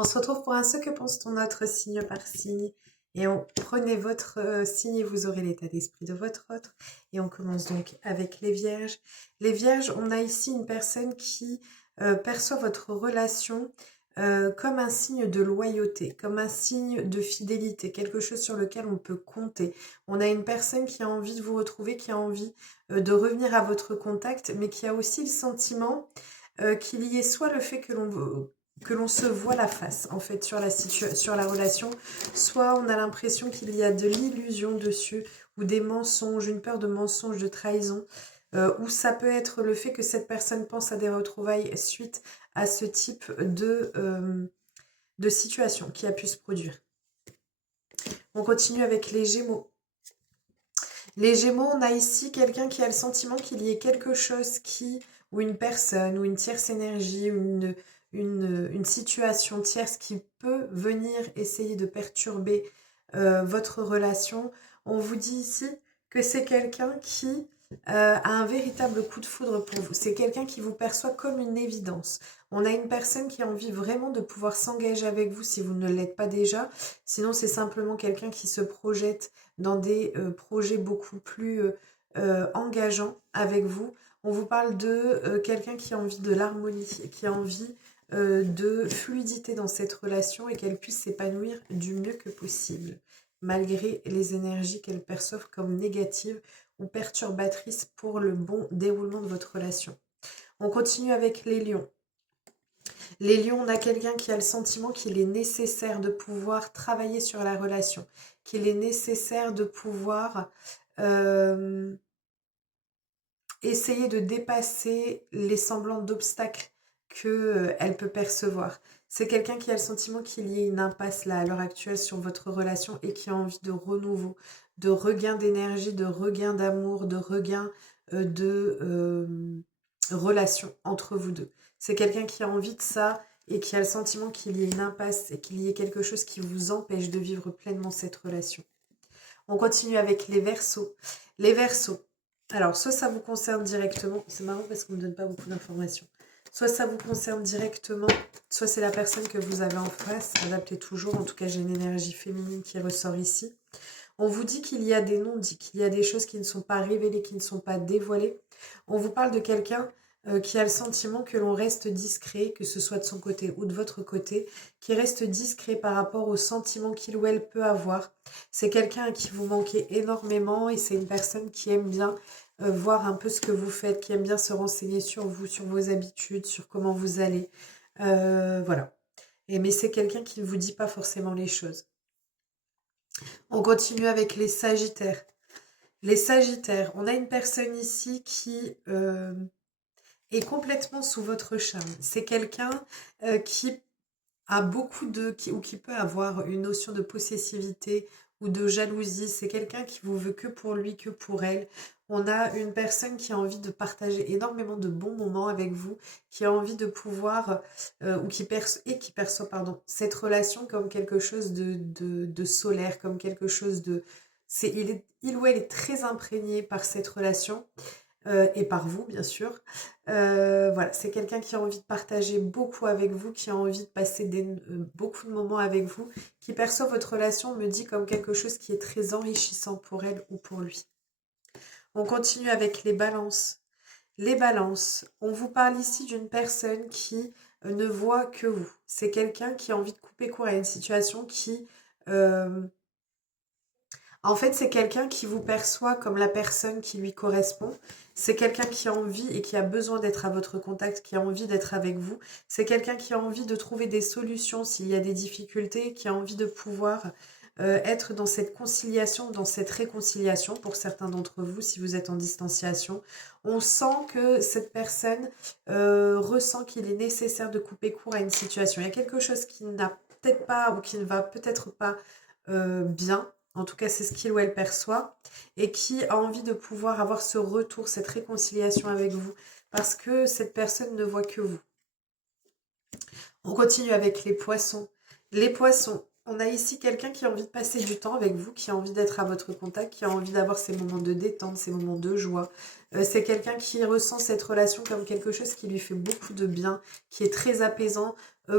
On se retrouve pour un Ce que pense-t-on notre signe par signe. Et prenez votre signe et vous aurez l'état d'esprit de votre autre. Et on commence donc avec les vierges. Les vierges, on a ici une personne qui perçoit votre relation comme un signe de loyauté, comme un signe de fidélité, quelque chose sur lequel on peut compter. On a une personne qui a envie de vous retrouver, qui a envie de revenir à votre contact, mais qui a aussi le sentiment qu'il y ait soit le fait que l'on se voit la face en fait sur la relation, soit on a l'impression qu'il y a de l'illusion dessus ou des mensonges, une peur de mensonge, de trahison, ou ça peut être le fait que cette personne pense à des retrouvailles suite à ce type de situation qui a pu se produire. On continue avec les Gémeaux. Les Gémeaux, on a ici quelqu'un qui a le sentiment qu'il y ait quelque chose ou une personne, ou une tierce énergie, ou une situation tierce qui peut venir essayer de perturber votre relation. On vous dit ici que c'est quelqu'un qui a un véritable coup de foudre pour vous. C'est quelqu'un qui vous perçoit comme une évidence. On a une personne qui a envie vraiment de pouvoir s'engager avec vous si vous ne l'êtes pas déjà. Sinon, c'est simplement quelqu'un qui se projette dans des projets beaucoup plus engageants avec vous. On vous parle de quelqu'un qui a envie de l'harmonie, qui a envie de fluidité dans cette relation et qu'elle puisse s'épanouir du mieux que possible, malgré les énergies qu'elle perçoivent comme négatives ou perturbatrices pour le bon déroulement de votre relation. On continue avec les lions. Les lions, on a quelqu'un qui a le sentiment qu'il est nécessaire de pouvoir travailler sur la relation, qu'il est nécessaire de pouvoir essayer de dépasser les semblants d'obstacles qu'elle peut percevoir. C'est quelqu'un qui a le sentiment qu'il y ait une impasse là à l'heure actuelle sur votre relation et qui a envie de renouveau, de regain d'énergie, de regain d'amour, de regain de relation entre vous deux. C'est quelqu'un qui a envie de ça et qui a le sentiment qu'il y ait une impasse et qu'il y ait quelque chose qui vous empêche de vivre pleinement cette relation. On continue avec les Verseaux. Les Verseaux. Alors, soit ça vous concerne directement, c'est marrant parce qu'on ne me donne pas beaucoup d'informations. Soit ça vous concerne directement, soit c'est la personne que vous avez en face. Adaptez toujours, en tout cas j'ai une énergie féminine qui ressort ici. On vous dit qu'il y a des non-dits, qu'il y a des choses qui ne sont pas révélées, qui ne sont pas dévoilées. On vous parle de quelqu'un qui a le sentiment que l'on reste discret, que ce soit de son côté ou de votre côté, qui reste discret par rapport aux sentiments qu'il ou elle peut avoir. C'est quelqu'un à qui vous manquez énormément et c'est une personne qui aime bien voir un peu ce que vous faites, qui aime bien se renseigner sur vous, sur vos habitudes, sur comment vous allez. Voilà. Mais c'est quelqu'un qui ne vous dit pas forcément les choses. On continue avec les Sagittaires. Les Sagittaires, on a une personne ici qui est complètement sous votre charme. C'est quelqu'un qui a ou qui peut avoir une notion de possessivité ou de jalousie. C'est quelqu'un qui vous veut que pour lui, que pour elle. On a une personne qui a envie de partager énormément de bons moments avec vous, qui a envie de pouvoir, qui perçoit cette relation comme quelque chose de solaire, comme quelque chose de... Il ou elle est très imprégné par cette relation et par vous, bien sûr. Voilà, c'est quelqu'un qui a envie de partager beaucoup avec vous, qui a envie de passer beaucoup de moments avec vous, qui perçoit votre relation, me dit, comme quelque chose qui est très enrichissant pour elle ou pour lui. On continue avec les balances. Les balances, on vous parle ici d'une personne qui ne voit que vous. C'est quelqu'un qui a envie de couper court à une situation qui... En fait, c'est quelqu'un qui vous perçoit comme la personne qui lui correspond. C'est quelqu'un qui a envie et qui a besoin d'être à votre contact, qui a envie d'être avec vous. C'est quelqu'un qui a envie de trouver des solutions s'il y a des difficultés, qui a envie de pouvoir être dans cette conciliation, dans cette réconciliation pour certains d'entre vous si vous êtes en distanciation. On sent que cette personne ressent qu'il est nécessaire de couper court à une situation. Il y a quelque chose qui n'a peut-être pas ou qui ne va peut-être pas bien. En tout cas, c'est ce qu'il ou elle perçoit et qui a envie de pouvoir avoir ce retour, cette réconciliation avec vous parce que cette personne ne voit que vous. On continue avec les poissons. Les poissons, on a ici quelqu'un qui a envie de passer du temps avec vous, qui a envie d'être à votre contact, qui a envie d'avoir ces moments de détente, ces moments de joie. C'est quelqu'un qui ressent cette relation comme quelque chose qui lui fait beaucoup de bien, qui est très apaisant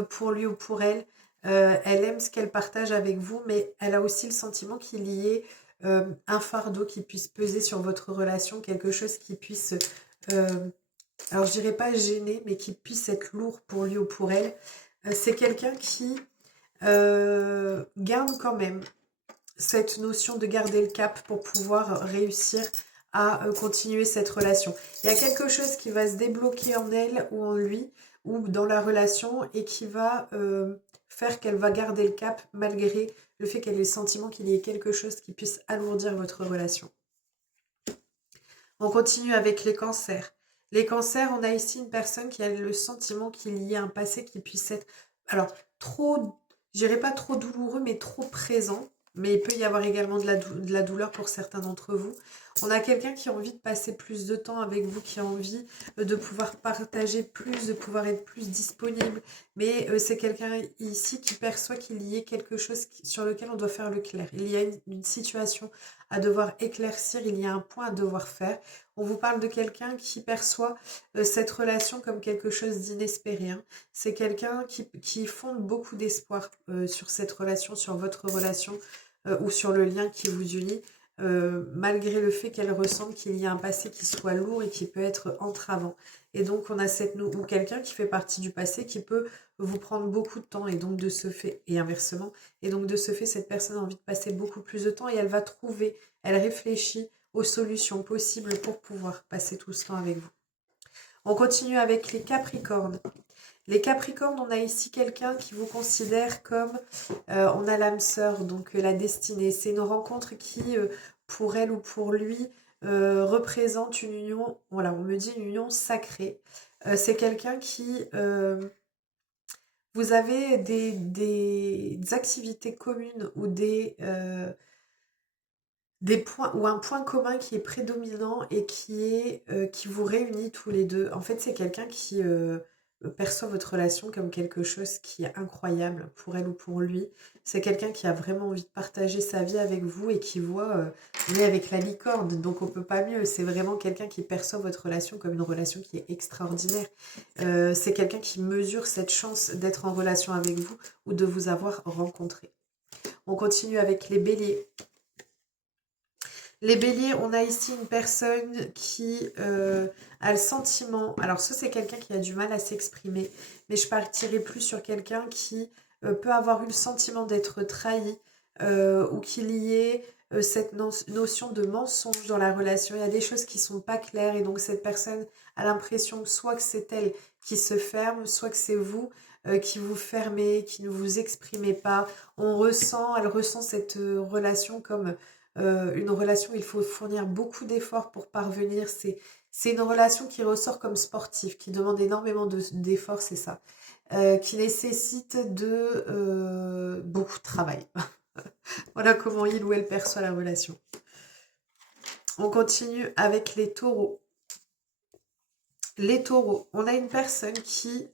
pour lui ou pour elle. Elle aime ce qu'elle partage avec vous, mais elle a aussi le sentiment qu'il y ait un fardeau qui puisse peser sur votre relation, quelque chose qui puisse, alors je dirais pas gêner, mais qui puisse être lourd pour lui ou pour elle. C'est quelqu'un qui garde quand même cette notion de garder le cap pour pouvoir réussir à continuer cette relation. Il y a quelque chose qui va se débloquer en elle ou en lui ou dans la relation et qui va faire qu'elle va garder le cap malgré le fait qu'elle ait le sentiment qu'il y ait quelque chose qui puisse alourdir votre relation. On continue avec les cancers. Les cancers, on a ici une personne qui a le sentiment qu'il y ait un passé qui puisse être, alors, trop, je dirais pas trop douloureux, mais trop présent. Mais il peut y avoir également de la douleur pour certains d'entre vous. On a quelqu'un qui a envie de passer plus de temps avec vous, qui a envie de pouvoir partager plus, de pouvoir être plus disponible. Mais c'est quelqu'un ici qui perçoit qu'il y ait quelque chose sur lequel on doit faire le clair. Il y a une situation à devoir éclaircir, il y a un point à devoir faire. On vous parle de quelqu'un qui perçoit cette relation comme quelque chose d'inespéré. Hein. C'est quelqu'un qui fonde beaucoup d'espoir sur cette relation, sur votre relation ou sur le lien qui vous unit, malgré le fait qu'elle ressente qu'il y a un passé qui soit lourd et qui peut être entravant. Et donc on a ou quelqu'un qui fait partie du passé qui peut vous prendre beaucoup de temps et donc de ce fait, et inversement, et donc de ce fait cette personne a envie de passer beaucoup plus de temps et elle va trouver, elle réfléchit aux solutions possibles pour pouvoir passer tout ce temps avec vous. On continue avec les Capricornes. Les Capricornes, on a ici quelqu'un qui vous considère comme, on a l'âme sœur, donc la destinée. C'est une rencontre qui, pour elle ou pour lui, représente une union, voilà, on me dit une union sacrée. C'est quelqu'un qui, vous avez des activités communes ou des points ou un point commun qui est prédominant et qui vous réunit tous les deux. En fait, c'est quelqu'un qui perçoit votre relation comme quelque chose qui est incroyable pour elle ou pour lui. C'est quelqu'un qui a vraiment envie de partager sa vie avec vous et qui voit, on est avec la licorne, donc on peut pas mieux. C'est vraiment quelqu'un qui perçoit votre relation comme une relation qui est extraordinaire. C'est quelqu'un qui mesure cette chance d'être en relation avec vous ou de vous avoir rencontré. On continue avec les béliers. Les béliers, on a ici une personne qui a le sentiment, alors ça c'est quelqu'un qui a du mal à s'exprimer, mais je partirai plus sur quelqu'un qui peut avoir eu le sentiment d'être trahi ou qu'il y ait cette notion de mensonge dans la relation. Il y a des choses qui sont pas claires et donc cette personne a l'impression soit que c'est elle qui se ferme, soit que c'est vous qui vous fermez, qui ne vous exprimez pas. Elle ressent cette relation comme une relation où il faut fournir beaucoup d'efforts pour parvenir. C'est une relation qui ressort comme sportive, qui demande énormément d'efforts, c'est ça. Qui nécessite beaucoup de travail. Voilà comment il ou elle perçoit la relation. On continue avec les taureaux. Les taureaux, on a une personne qui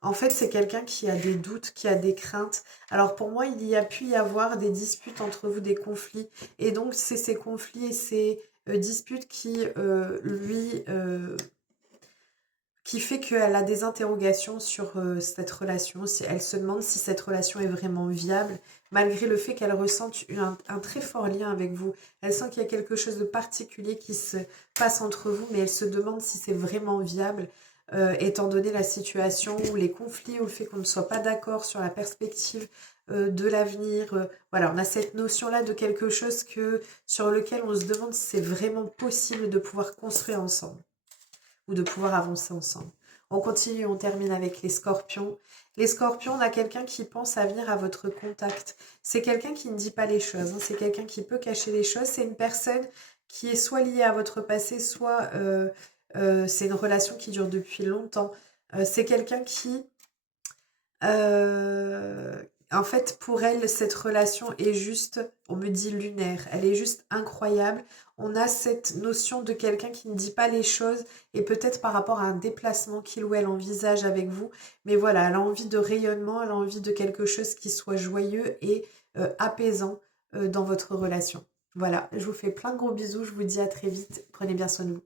en fait, c'est quelqu'un qui a des doutes, qui a des craintes. Alors pour moi, il y a pu y avoir des disputes entre vous, des conflits. Et donc, c'est ces conflits et ces disputes qui fait qu'elle a des interrogations sur cette relation. Elle se demande si cette relation est vraiment viable, malgré le fait qu'elle ressente un très fort lien avec vous. Elle sent qu'il y a quelque chose de particulier qui se passe entre vous, mais elle se demande si c'est vraiment viable. Étant donné la situation ou les conflits ou le fait qu'on ne soit pas d'accord sur la perspective de l'avenir. Voilà, on a cette notion-là de quelque chose sur lequel on se demande si c'est vraiment possible de pouvoir construire ensemble ou de pouvoir avancer ensemble. On continue, on termine avec les scorpions. Les scorpions, on a quelqu'un qui pense à venir à votre contact. C'est quelqu'un qui ne dit pas les choses, hein. C'est quelqu'un qui peut cacher les choses. C'est une personne qui est soit liée à votre passé, soit c'est une relation qui dure depuis longtemps. C'est quelqu'un qui, en fait, pour elle, cette relation est juste, on me dit lunaire, elle est juste incroyable. On a cette notion de quelqu'un qui ne dit pas les choses et peut-être par rapport à un déplacement qu'il ou elle envisage avec vous. Mais voilà, elle a envie de rayonnement, elle a envie de quelque chose qui soit joyeux et apaisant dans votre relation. Voilà, je vous fais plein de gros bisous, je vous dis à très vite, prenez bien soin de vous.